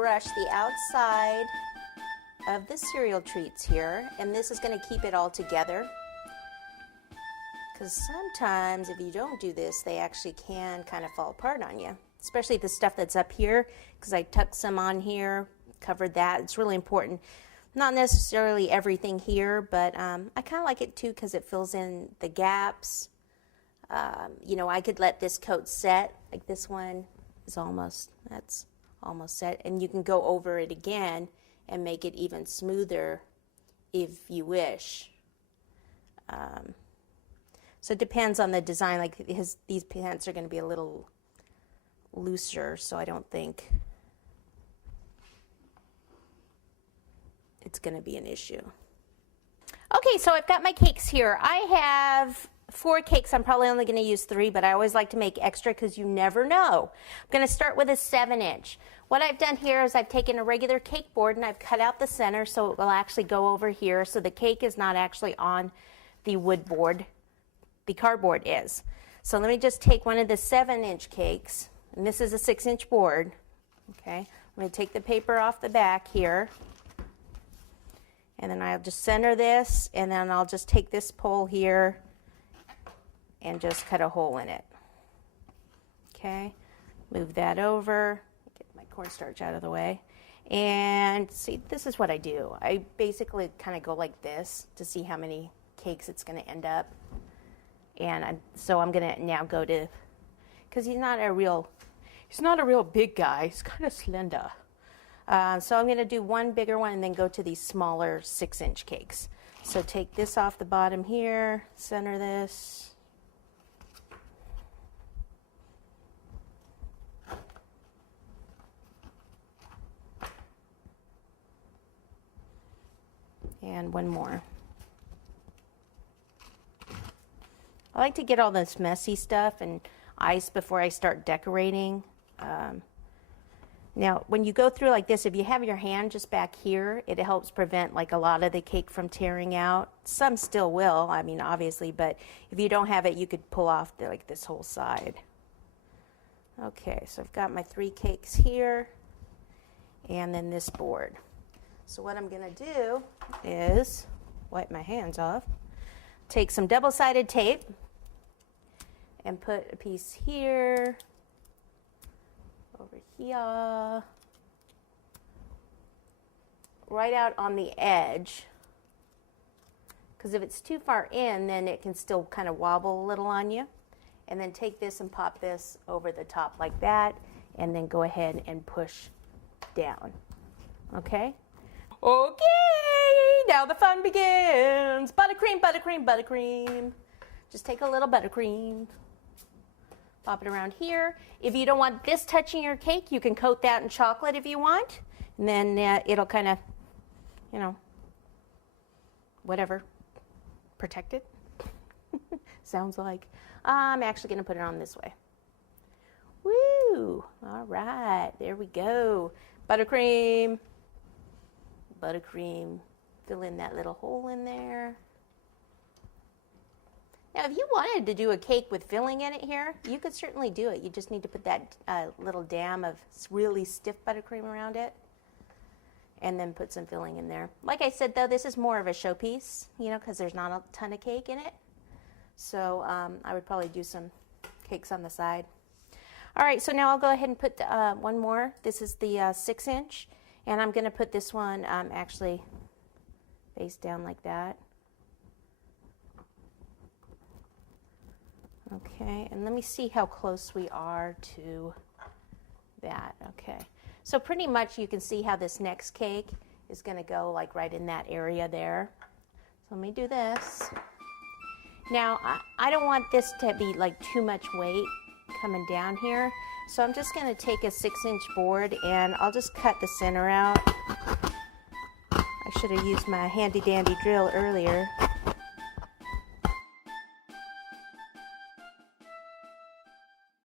brush the outside of the cereal treats here, and this is going to keep it all together. Because sometimes if you don't do this, they actually can kind of fall apart on you, especially the stuff that's up here, because I tucked some on here, covered that. It's really important. Not necessarily everything here, but I kind of like it too because it fills in the gaps. You know, I could let this coat set, like this one is almost set, and you can go over it again and make it even smoother if you wish. So it depends on the design. Like these pants are going to be a little looser, so I don't think it's going to be an issue. Okay, so I've got my cakes here. I have 4 cakes. I'm probably only going to use 3, but I always like to make extra because you never know. I'm going to start with a 7-inch. What I've done here is I've taken a regular cake board and I've cut out the center so it will actually go over here, so the cake is not actually on the wood board. The cardboard is. So let me just take one of the 7-inch cakes, and this is a 6-inch board. Okay, I'm going to take the paper off the back here, and then I'll just center this, and then I'll just take this pole here and just cut a hole in it. Okay, move that over, get my cornstarch out of the way, and see, this is what I do. I basically kind of go like this to see how many cakes it's going to end up. And so I'm going to now go to, because he's not a real big guy. He's kind of slender. So I'm going to do one bigger one and then go to these smaller 6-inch cakes. So take this off the bottom here, center this. And one more. I like to get all this messy stuff and ice before I start decorating. Now, when you go through like this, if you have your hand just back here, it helps prevent like a lot of the cake from tearing out. Some still will, I mean, obviously, but if you don't have it, you could pull off like this whole side. Okay, so I've got my 3 cakes here, and then this board. So what I'm going to do is wipe my hands off, take some double-sided tape, and put a piece here, over here, right out on the edge, because if it's too far in, then it can still kind of wobble a little on you. And then take this and pop this over the top like that, and then go ahead and push down. Okay? Okay, now the fun begins. Buttercream, buttercream, buttercream. Just take a little buttercream, pop it around here. If you don't want this touching your cake, you can coat that in chocolate if you want. And then it'll kind of, you know, whatever, protect it. Sounds like. I'm actually going to put it on this way. Woo! All right, there we go. Buttercream. Buttercream. Fill in that little hole in there. Now, if you wanted to do a cake with filling in it here, you could certainly do it. You just need to put that little dam of really stiff buttercream around it, and then put some filling in there. Like I said, though, this is more of a showpiece, you know, because there's not a ton of cake in it. So I would probably do some cakes on the side. All right, so now I'll go ahead and put one more. This is the 6-inch, and I'm going to put this one actually face down like that. Okay, and let me see how close we are to that. Okay, so pretty much you can see how this next cake is going to go like right in that area there. So let me do this. Now, I don't want this to be like too much weight coming down here, so I'm just going to take a 6-inch board and I'll just cut the center out. I should have used my handy dandy drill earlier.